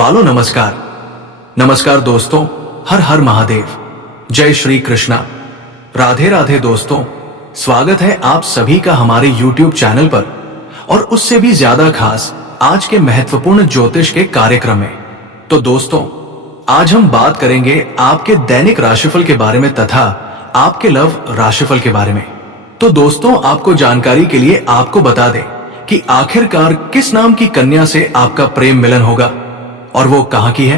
वालो नमस्कार। नमस्कार दोस्तों, हर हर महादेव, जय श्री कृष्णा, राधे राधे। दोस्तों, स्वागत है आप सभी का हमारे YouTube चैनल पर और उससे भी ज्यादा खास आज के महत्वपूर्ण ज्योतिष के कार्यक्रम में। तो दोस्तों, आज हम बात करेंगे आपके दैनिक राशिफल के बारे में तथा आपके लव राशिफल के बारे में। तो दोस्तों, आपको जानकारी के लिए आपको बता दें कि आखिरकार किस नाम की कन्या से आपका प्रेम मिलन होगा और वो कहां की है,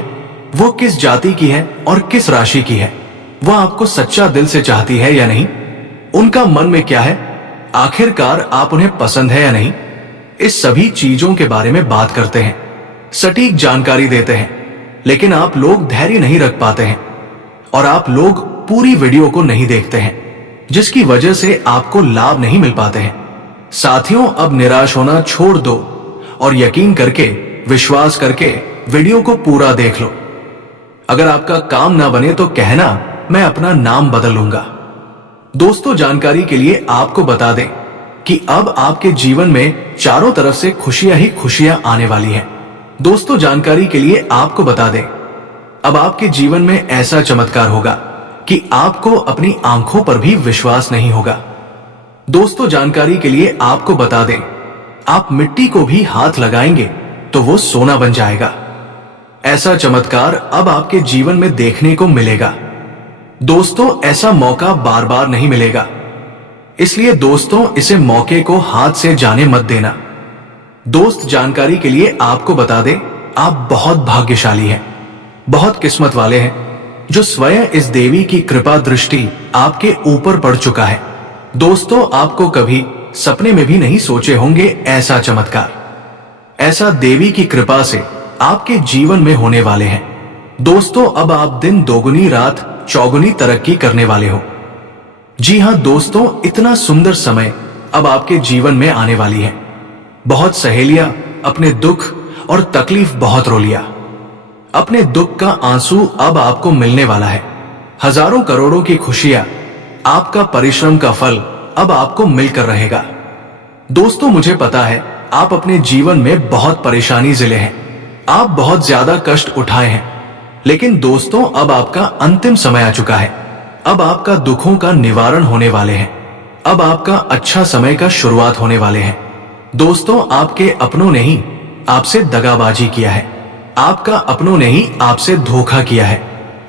वो किस जाति की है और किस राशि की है, वह आपको सच्चा दिल से चाहती है या नहीं, उनका मन में क्या है, आखिरकार आप उन्हें पसंद है या नहीं, इस सभी चीजों के बारे में बात करते हैं, सटीक जानकारी देते हैं। लेकिन आप लोग धैर्य नहीं रख पाते हैं और आप लोग पूरी वीडियो को नहीं देखते हैं, जिसकी वजह से आपको लाभ नहीं मिल पाते हैं। साथियों, अब निराश होना छोड़ दो और यकीन करके, विश्वास करके वीडियो को पूरा देख लो। अगर आपका काम ना बने तो कहना, मैं अपना नाम बदल लूंगा। दोस्तों, जानकारी के लिए आपको बता दें कि अब आपके जीवन में चारों तरफ से खुशियां ही खुशियां आने वाली हैं। दोस्तों, जानकारी के लिए आपको बता दें, अब आपके जीवन में ऐसा चमत्कार होगा कि आपको अपनी आंखों पर भी विश्वास नहीं होगा। दोस्तों, जानकारी के लिए आपको बता दें, आप मिट्टी को भी हाथ लगाएंगे तो वो सोना बन जाएगा। ऐसा चमत्कार अब आपके जीवन में देखने को मिलेगा। दोस्तों, ऐसा मौका बार बार नहीं मिलेगा, इसलिए दोस्तों, इसे मौके को हाथ से जाने मत देना। दोस्त, जानकारी के लिए आपको बता दें, आप बहुत भाग्यशाली हैं, बहुत किस्मत वाले हैं, जो स्वयं इस देवी की कृपा दृष्टि आपके ऊपर पड़ चुका है। दोस्तों, आपको कभी सपने में भी नहीं सोचे होंगे ऐसा चमत्कार, ऐसा देवी की कृपा से आपके जीवन में होने वाले हैं। दोस्तों, अब आप दिन दोगुनी रात चौगुनी तरक्की करने वाले हो। जी हां दोस्तों, इतना सुंदर समय अब आपके जीवन में आने वाली है। बहुत सहेलियां अपने दुख और तकलीफ बहुत रो लिया, अपने दुख का आंसू अब आपको मिलने वाला है। हजारों करोड़ों की खुशियां, आपका परिश्रम का फल अब आपको मिलकर रहेगा। दोस्तों, मुझे पता है आप अपने जीवन में बहुत परेशानी जिले हैं, आप बहुत ज्यादा कष्ट उठाए हैं, लेकिन दोस्तों, अब आपका अंतिम समय आ चुका है। अब आपका दुखों का निवारण होने वाले हैं, अब आपका अच्छा समय का शुरुआत होने वाले हैं। दोस्तों, आपके अपनों ने ही आपसे दगाबाजी किया है, आपका अपनों ने ही आपसे धोखा किया है,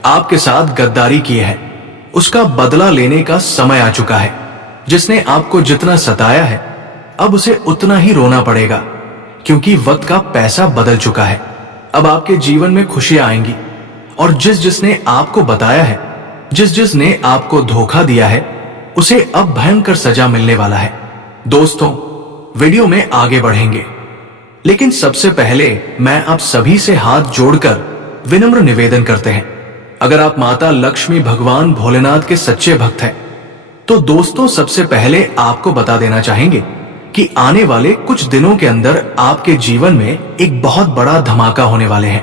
आपके साथ गद्दारी की है, उसका बदला लेने का समय आ चुका है। जिसने आपको जितना सताया है, अब उसे उतना ही रोना पड़ेगा, क्योंकि वक्त का पैसा बदल चुका है। अब आपके जीवन में खुशियां आएंगी और जिसने आपको बताया है, जिसने आपको धोखा दिया है, उसे अब भयंकर सजा मिलने वाला है। दोस्तों, वीडियो में आगे बढ़ेंगे, लेकिन सबसे पहले मैं आप सभी से हाथ जोड़कर विनम्र निवेदन करते हैं, अगर आप माता लक्ष्मी भगवान भोलेनाथ के सच्चे भक्त हैं, तो दोस्तों, सबसे पहले आपको बता देना चाहेंगे कि आने वाले कुछ दिनों के अंदर आपके जीवन में एक बहुत बड़ा धमाका होने वाले हैं।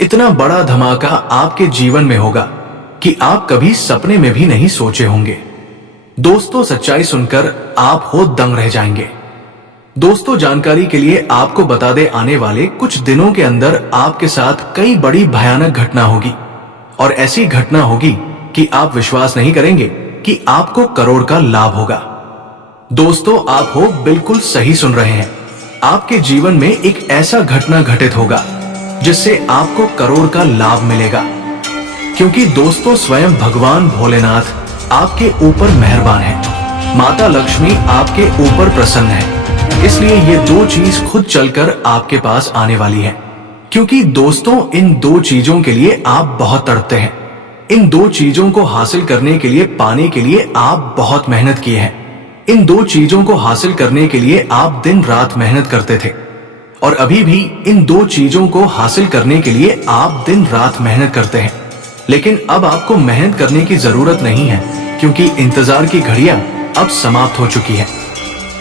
इतना बड़ा धमाका आपके जीवन में होगा कि आप कभी सपने में भी नहीं सोचे होंगे। दोस्तों, सच्चाई सुनकर आप हो दंग रह जाएंगे। दोस्तों, जानकारी के लिए आपको बता दे, आने वाले कुछ दिनों के अंदर आपके साथ कई बड़ी भयानक घटना होगी और ऐसी घटना होगी कि आप विश्वास नहीं करेंगे कि आपको करोड़ का लाभ होगा। दोस्तों, आप हो बिल्कुल सही सुन रहे हैं, आपके जीवन में एक ऐसा घटना घटित होगा जिससे आपको करोड़ का लाभ मिलेगा, क्योंकि दोस्तों, स्वयं भगवान भोलेनाथ आपके ऊपर मेहरबान है, माता लक्ष्मी आपके ऊपर प्रसन्न है, इसलिए ये दो चीज खुद चलकर आपके पास आने वाली है। क्योंकि दोस्तों, इन दो चीजों के लिए आप बहुत तड़पते हैं, इन दो चीजों को हासिल करने के लिए, पाने के लिए आप बहुत मेहनत किए हैं, इन दो चीजों को हासिल करने के लिए आप दिन रात मेहनत करते थे और अभी भी इन दो चीजों को हासिल करने के लिए आप दिन रात मेहनत करते हैं। लेकिन अब आपको मेहनत करने की जरूरत नहीं है, क्योंकि इंतजार की घड़ियां अब समाप्त हो चुकी है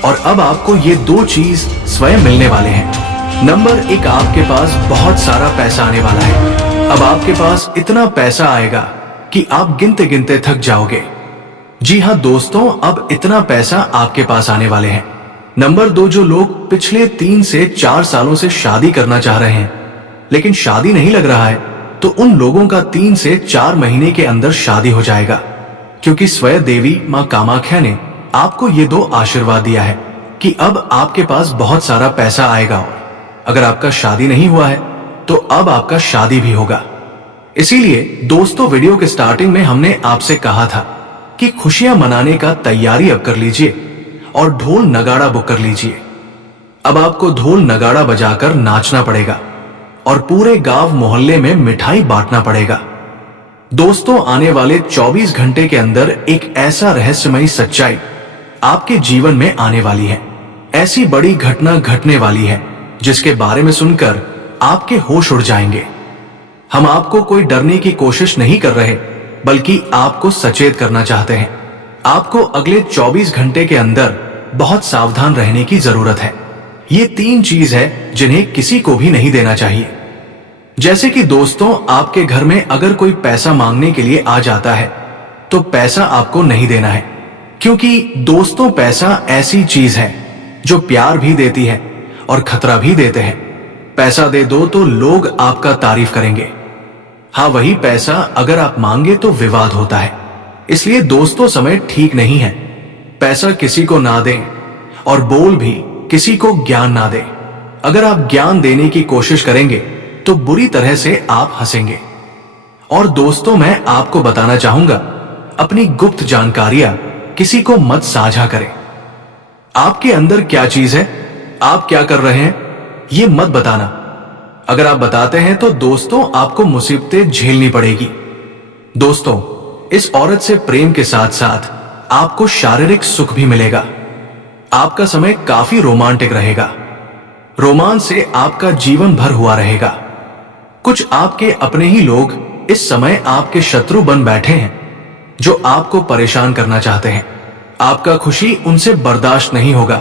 और अब आपको ये दो चीज स्वयं मिलने वाले हैं। नंबर एक, आपके पास बहुत सारा पैसा आने वाला है। अब आपके पास इतना पैसा आएगा कि आप गिनते गिनते थक जाओगे। जी हाँ दोस्तों, अब इतना पैसा आपके पास आने वाले हैं। नंबर दो, जो लोग पिछले 3 से 4 सालों से शादी करना चाह रहे हैं, लेकिन शादी नहीं लग रहा है, तो उन लोगों का 3 से 4 महीने के अंदर शादी हो जाएगा, क्योंकि स्वयं देवी मां कामाख्या ने आपको ये 2 आशीर्वाद दिया है कि अब आपके पास बहुत सारा पैसा आएगा। और अगर आपका शादी नहीं हुआ है तो अब आपका शादी भी होगा। इसीलिए दोस्तों, वीडियो के स्टार्टिंग में हमने आपसे कहा था कि खुशियां मनाने का तैयारी अब कर लीजिए और ढोल नगाड़ा बुक कर लीजिए। अब आपको ढोल नगाड़ा बजाकर नाचना पड़ेगा और पूरे गांव मोहल्ले में मिठाई बांटना पड़ेगा। दोस्तों, आने वाले 24 घंटे के अंदर एक ऐसा रहस्यमयी सच्चाई आपके जीवन में आने वाली है। ऐसी बड़ी घटना घटने वाली है जिसके बारे में सुनकर आपके होश उड़ जाएंगे। हम आपको कोई डरने की कोशिश नहीं कर रहे, बल्कि आपको सचेत करना चाहते हैं। आपको अगले 24 घंटे के अंदर बहुत सावधान रहने की जरूरत है। ये 3 चीज है जिन्हें किसी को भी नहीं देना चाहिए। जैसे कि दोस्तों, आपके घर में अगर कोई पैसा मांगने के लिए आ जाता है तो पैसा आपको नहीं देना है, क्योंकि दोस्तों, पैसा ऐसी चीज है जो प्यार भी देती है और खतरा भी देते हैं। पैसा दे दो तो लोग आपका तारीफ करेंगे। हाँ, वही पैसा अगर आप मांगे तो विवाद होता है। इसलिए दोस्तों, समय ठीक नहीं है। पैसा किसी को ना दें और बोल भी किसी को ज्ञान ना दें। अगर आप ज्ञान देने की कोशिश करेंगे तो बुरी तरह से आप हंसेंगे। और दोस्तों, मैं आपको बताना चाहूंगा, अपनी गुप्त जानकारियां किसी को मत साझा करें। आपके अंदर क्या चीज है, आप क्या कर रहे हैं, ये मत बताना। अगर आप बताते हैं तो दोस्तों, आपको मुसीबतें झेलनी पड़ेगी। दोस्तों, इस औरत से प्रेम के साथ साथ आपको शारीरिक सुख भी मिलेगा। आपका समय काफी रोमांटिक रहेगा। रोमांच से आपका जीवन भर हुआ रहेगा। कुछ आपके अपने ही लोग इस समय आपके शत्रु बन बैठे हैं, जो आपको परेशान करना चाहते हैं। आपका खुशी उनसे बर्दाश्त नहीं होगा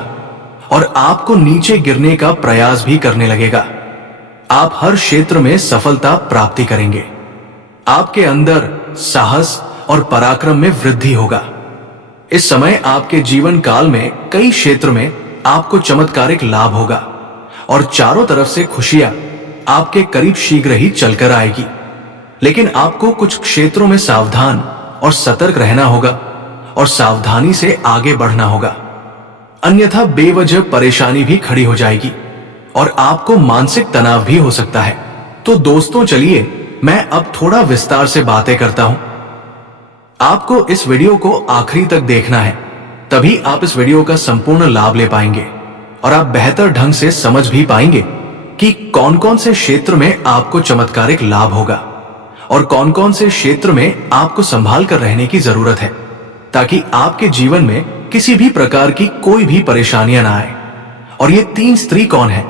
और आपको नीचे गिरने का प्रयास भी करने लगेगा। आप हर क्षेत्र में सफलता प्राप्ति करेंगे। आपके अंदर साहस और पराक्रम में वृद्धि होगा। इस समय आपके जीवन काल में कई क्षेत्र में आपको चमत्कारिक लाभ होगा और चारों तरफ से खुशियां आपके करीब शीघ्र ही चलकर आएगी। लेकिन आपको कुछ क्षेत्रों में सावधान और सतर्क रहना होगा और सावधानी से आगे बढ़ना होगा, अन्यथा बेवजह परेशानी भी खड़ी हो जाएगी और आपको मानसिक तनाव भी हो सकता है। तो दोस्तों, चलिए मैं अब थोड़ा विस्तार से बातें करता हूं। आपको इस वीडियो को आखिरी तक देखना है, तभी आप इस वीडियो का संपूर्ण लाभ ले पाएंगे और आप बेहतर ढंग से समझ भी पाएंगे कि कौन कौन से क्षेत्र में आपको चमत्कारिक लाभ होगा और कौन कौन से क्षेत्र में आपको संभाल कर रहने की जरूरत है, ताकि आपके जीवन में किसी भी प्रकार की कोई भी परेशानियां ना आए। और ये 3 स्त्री कौन है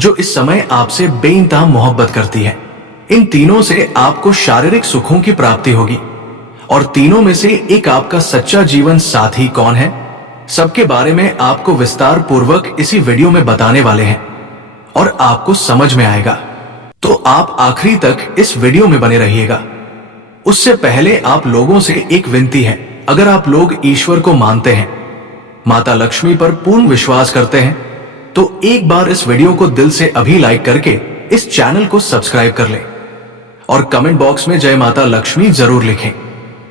जो इस समय आपसे बेइंतहा मोहब्बत करती है? इन तीनों से आपको शारीरिक सुखों की प्राप्ति होगी। और तीनों में से एक आपका सच्चा जीवन साथी कौन है, सबके बारे में आपको विस्तार पूर्वक इसी वीडियो में बताने वाले हैं और आपको समझ में आएगा। तो आप आखिरी तक इस वीडियो में बने रहिएगा। उससे पहले आप लोगों से एक विनती है, अगर आप लोग ईश्वर को मानते हैं, माता लक्ष्मी पर पूर्ण विश्वास करते हैं, तो एक बार इस वीडियो को दिल से अभी लाइक करके इस चैनल को सब्सक्राइब कर लें और कमेंट बॉक्स में जय माता लक्ष्मी जरूर लिखें।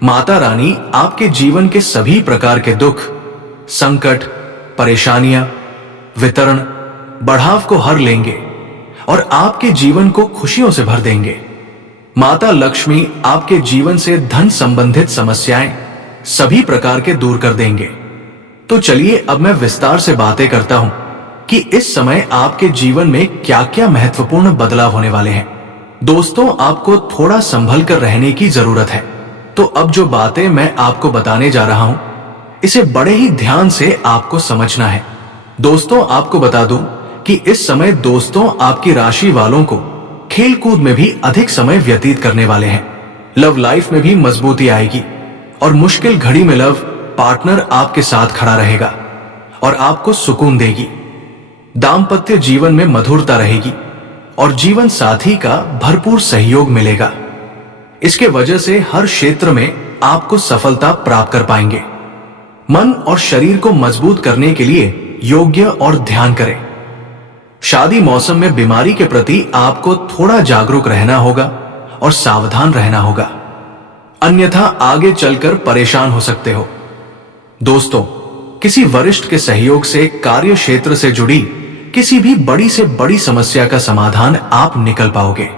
माता रानी आपके जीवन के सभी प्रकार के दुख, संकट, परेशानियां, वितरण, बढ़ाव को हर लेंगे और आपके जीवन को खुशियों से भर देंगे। माता लक्ष्मी आपके जीवन से धन संबंधित समस्याएं सभी प्रकार के दूर कर देंगे। तो चलिए अब मैं विस्तार से बातें करता हूं कि इस समय आपके जीवन में क्या क्या महत्वपूर्ण बदलाव होने वाले हैं। दोस्तों, आपको थोड़ा संभल कर रहने की जरूरत है। तो अब जो बातें मैं आपको बताने जा रहा हूं, इसे बड़े ही ध्यान से आपको समझना है। दोस्तों, आपको बता दूं कि इस समय दोस्तों आपकी राशि वालों को खेल कूद में भी अधिक समय व्यतीत करने वाले हैं। लव लाइफ में भी मजबूती आएगी और मुश्किल घड़ी में लव पार्टनर आपके साथ खड़ा रहेगा और आपको सुकून देगी। दाम्पत्य जीवन में मधुरता रहेगी और जीवन साथी का भरपूर सहयोग मिलेगा। इसके वजह से हर क्षेत्र में आपको सफलता प्राप्त कर पाएंगे। मन और शरीर को मजबूत करने के लिए योग्य और ध्यान करें। शादी मौसम में बीमारी के प्रति आपको थोड़ा जागरूक रहना होगा और सावधान रहना होगा, अन्यथा आगे चलकर परेशान हो सकते हो। दोस्तों, किसी वरिष्ठ के सहयोग से कार्य क्षेत्र से जुड़ी किसी भी बड़ी से बड़ी समस्या का समाधान आप निकल पाओगे।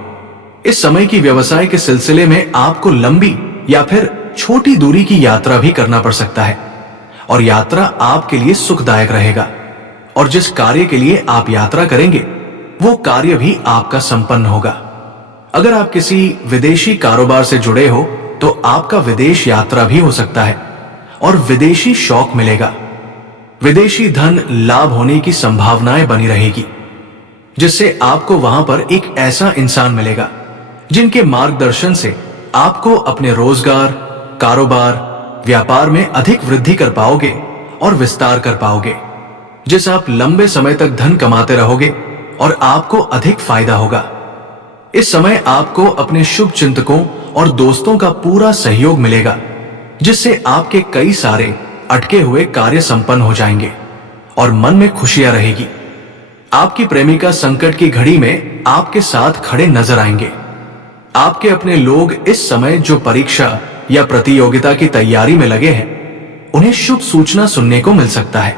इस समय की व्यवसाय के सिलसिले में आपको लंबी या फिर छोटी दूरी की यात्रा भी करना पड़ सकता है और यात्रा आपके लिए सुखदायक रहेगा। और जिस कार्य के लिए आप यात्रा करेंगे वो कार्य भी आपका संपन्न होगा। अगर आप किसी विदेशी कारोबार से जुड़े हो तो आपका विदेश यात्रा भी हो सकता है और विदेशी शौक मिलेगा। विदेशी धन लाभ होने की संभावनाएं बनी रहेगी, जिससे आपको वहां पर एक ऐसा इंसान मिलेगा जिनके मार्गदर्शन से आपको अपने रोजगार, कारोबार, व्यापार में अधिक वृद्धि कर पाओगे और विस्तार कर पाओगे, जिस आप लंबे समय तक धन कमाते रहोगे और आपको अधिक फायदा होगा। इस समय आपको अपने शुभ चिंतकों और दोस्तों का पूरा सहयोग मिलेगा, जिससे आपके कई सारे अटके हुए कार्य संपन्न हो जाएंगे और मन में खुशियां रहेगी। आपकी प्रेमिका संकट की घड़ी में आपके साथ खड़े नजर आएंगे। आपके अपने लोग इस समय जो परीक्षा या प्रतियोगिता की तैयारी में लगे हैं, उन्हें शुभ सूचना सुनने को मिल सकता है।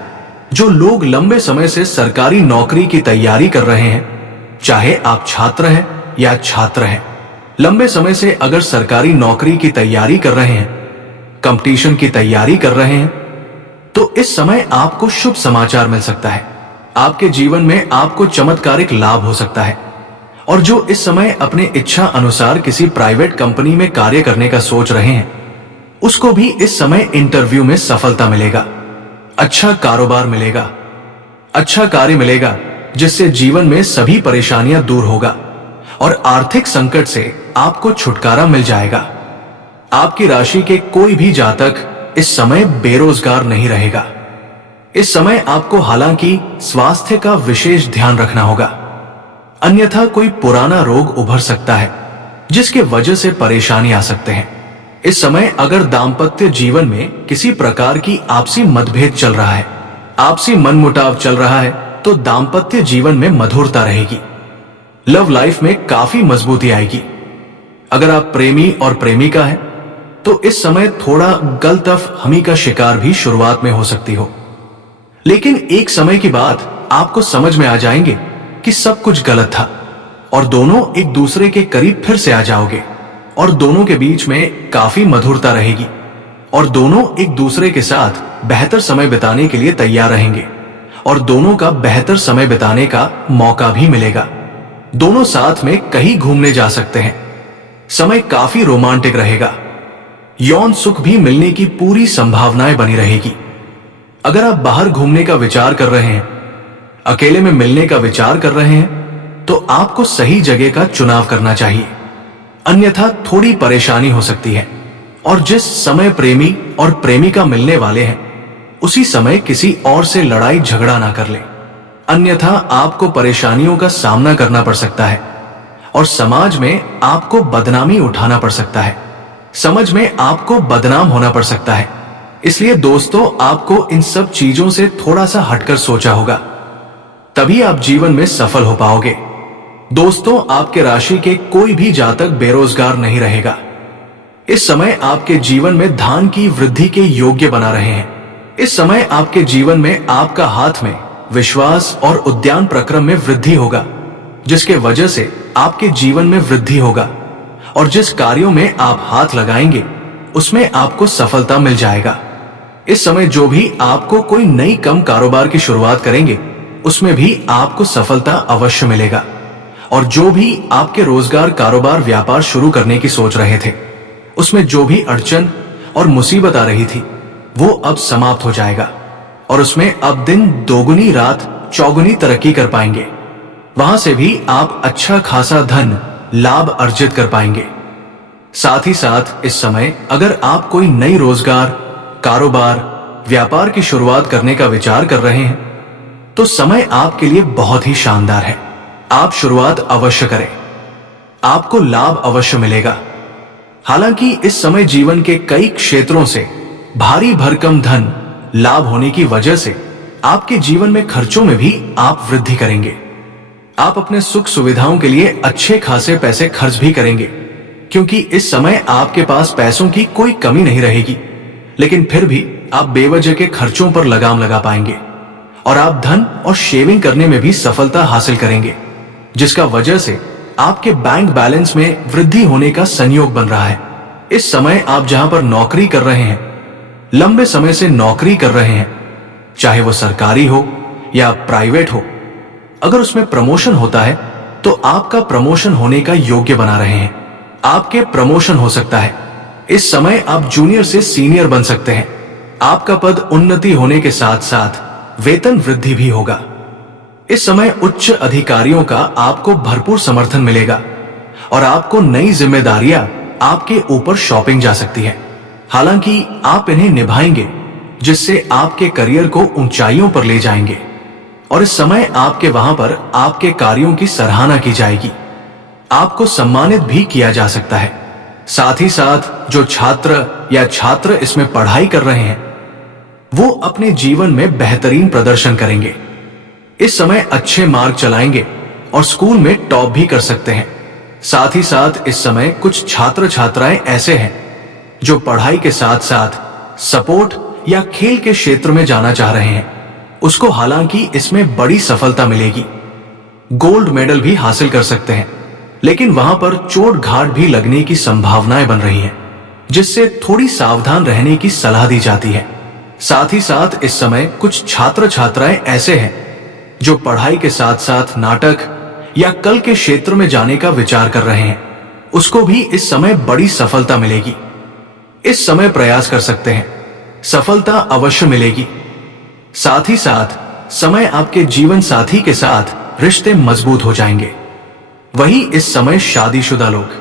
जो लोग लंबे समय से सरकारी नौकरी की तैयारी कर रहे हैं, चाहे आप छात्र हैं या छात्र हैं, लंबे समय से अगर सरकारी नौकरी की तैयारी कर रहे हैं, कंपटीशन की तैयारी कर रहे हैं, तो इस समय आपको शुभ समाचार मिल सकता है। आपके जीवन में आपको चमत्कारिक लाभ हो सकता है। और जो इस समय अपने इच्छा अनुसार किसी प्राइवेट कंपनी में कार्य करने का सोच रहे हैं, उसको भी इस समय इंटरव्यू में सफलता मिलेगा। अच्छा कारोबार मिलेगा, अच्छा कार्य मिलेगा, जिससे जीवन में सभी परेशानियां दूर होगा और आर्थिक संकट से आपको छुटकारा मिल जाएगा। आपकी राशि के कोई भी जातक इस समय बेरोजगार नहीं रहेगा। इस समय आपको हालांकि स्वास्थ्य का विशेष ध्यान रखना होगा, अन्यथा कोई पुराना रोग उभर सकता है जिसके वजह से परेशानी आ सकते हैं। इस समय अगर दाम्पत्य जीवन में किसी प्रकार की आपसी मतभेद चल रहा है, आपसी मनमुटाव चल रहा है, तो दाम्पत्य जीवन में मधुरता रहेगी। लव लाइफ में काफी मजबूती आएगी। अगर आप प्रेमी और प्रेमिका हैं, तो इस समय थोड़ा गलतफहमी का शिकार भी शुरुआत में हो सकती हो, लेकिन एक समय के बाद आपको समझ में आ जाएंगे कि सब कुछ गलत था और दोनों एक दूसरे के करीब फिर से आ जाओगे और दोनों के बीच में काफी मधुरता रहेगी और दोनों एक दूसरे के साथ बेहतर समय बिताने के लिए तैयार रहेंगे और दोनों का बेहतर समय बिताने का मौका भी मिलेगा। दोनों साथ में कहीं घूमने जा सकते हैं। समय काफी रोमांटिक रहेगा। यौन सुख भी मिलने की पूरी संभावनाएं बनी रहेगी। अगर आप बाहर घूमने का विचार कर रहे हैं, अकेले में मिलने का विचार कर रहे हैं, तो आपको सही जगह का चुनाव करना चाहिए, अन्यथा थोड़ी परेशानी हो सकती है। और जिस समय प्रेमी और प्रेमिका मिलने वाले हैं, उसी समय किसी और से लड़ाई झगड़ा ना कर ले, अन्यथा आपको परेशानियों का सामना करना पड़ सकता है और समाज में आपको बदनामी उठाना पड़ सकता है, समझ में आपको बदनाम होना पड़ सकता है। इसलिए दोस्तों, आपको इन सब चीजों से थोड़ा सा हटकर सोचा होगा, तभी आप जीवन में सफल हो पाओगे। दोस्तों, आपके राशि के कोई भी जातक बेरोजगार नहीं रहेगा। इस समय आपके जीवन में धन की वृद्धि के योग्य बना रहे हैं। इस समय आपके जीवन में आपका हाथ में विश्वास और उद्यान प्रक्रम में वृद्धि होगा, जिसके वजह से आपके जीवन में वृद्धि होगा और जिस कार्यों में आप हाथ लगाएंगे उसमें आपको सफलता मिल जाएगा। इस समय जो भी आपको कोई नई कम कारोबार की शुरुआत करेंगे, उसमें भी आपको सफलता अवश्य मिलेगा और जो भी आपके रोजगार, कारोबार, व्यापार शुरू करने की सोच रहे थे, उसमें जो भी अड़चन और मुसीबत आ रही थी, वो अब समाप्त हो जाएगा और उसमें अब दिन दोगुनी रात चौगुनी तरक्की कर पाएंगे। वहां से भी आप अच्छा खासा धन लाभ अर्जित कर पाएंगे। साथ ही साथ इस समय अगर आप कोई नई रोजगार, कारोबार, व्यापार की शुरुआत करने का विचार कर रहे हैं, तो समय आपके लिए बहुत ही शानदार है। आप शुरुआत अवश्य करें, आपको लाभ अवश्य मिलेगा। हालांकि इस समय जीवन के कई क्षेत्रों से भारी भरकम धन लाभ होने की वजह से आपके जीवन में खर्चों में भी आप वृद्धि करेंगे। आप अपने सुख सुविधाओं के लिए अच्छे खासे पैसे खर्च भी करेंगे, क्योंकि इस समय आपके पास पैसों की कोई कमी नहीं रहेगी। लेकिन फिर भी आप बेवजह के खर्चों पर लगाम लगा पाएंगे और आप धन और शेविंग करने में भी सफलता हासिल करेंगे, जिसका वजह से आपके बैंक बैलेंस में वृद्धि होने का संयोग बन रहा है। इस समय आप जहां पर नौकरी कर रहे हैं, लंबे समय से नौकरी कर रहे हैं, चाहे वो सरकारी हो या प्राइवेट हो, अगर उसमें प्रमोशन होता है तो आपका प्रमोशन होने का योग्य बना रहे हैं। आपके प्रमोशन हो सकता है। इस समय आप जूनियर से सीनियर बन सकते हैं। आपका पद उन्नति होने के साथ साथ वेतन वृद्धि भी होगा। इस समय उच्च अधिकारियों का आपको भरपूर समर्थन मिलेगा और आपको नई जिम्मेदारियां आपके ऊपर शॉपिंग जा सकती है। हालांकि आप इन्हें निभाएंगे, जिससे आपके करियर को ऊंचाइयों पर ले जाएंगे और इस समय आपके वहां पर आपके कार्यों की सराहना की जाएगी। आपको सम्मानित भी किया जा सकता है। साथ ही साथ जो छात्र इसमें पढ़ाई कर रहे हैं, वो अपने जीवन में बेहतरीन प्रदर्शन करेंगे। इस समय अच्छे मार्क चलाएंगे और स्कूल में टॉप भी कर सकते हैं। साथ ही साथ इस समय कुछ छात्र छात्राएं ऐसे हैं जो पढ़ाई के साथ साथ सपोर्ट या खेल के क्षेत्र में जाना चाह रहे हैं। उसको हालांकि इसमें बड़ी सफलता मिलेगी, गोल्ड मेडल भी हासिल कर सकते हैं, लेकिन वहां पर चोट घाट भी लगने की संभावनाएं बन रही हैं, जिससे थोड़ी सावधान रहने की सलाह दी जाती है। साथ ही साथ इस समय कुछ छात्र छात्राएं ऐसे हैं जो पढ़ाई के साथ साथ नाटक या कल के क्षेत्र में जाने का विचार कर रहे हैं। उसको भी इस समय बड़ी सफलता मिलेगी। इस समय प्रयास कर सकते हैं, सफलता अवश्य मिलेगी। साथ ही साथ समय आपके जीवन साथी के साथ रिश्ते मजबूत हो जाएंगे। वही इस समय शादीशुदा लोग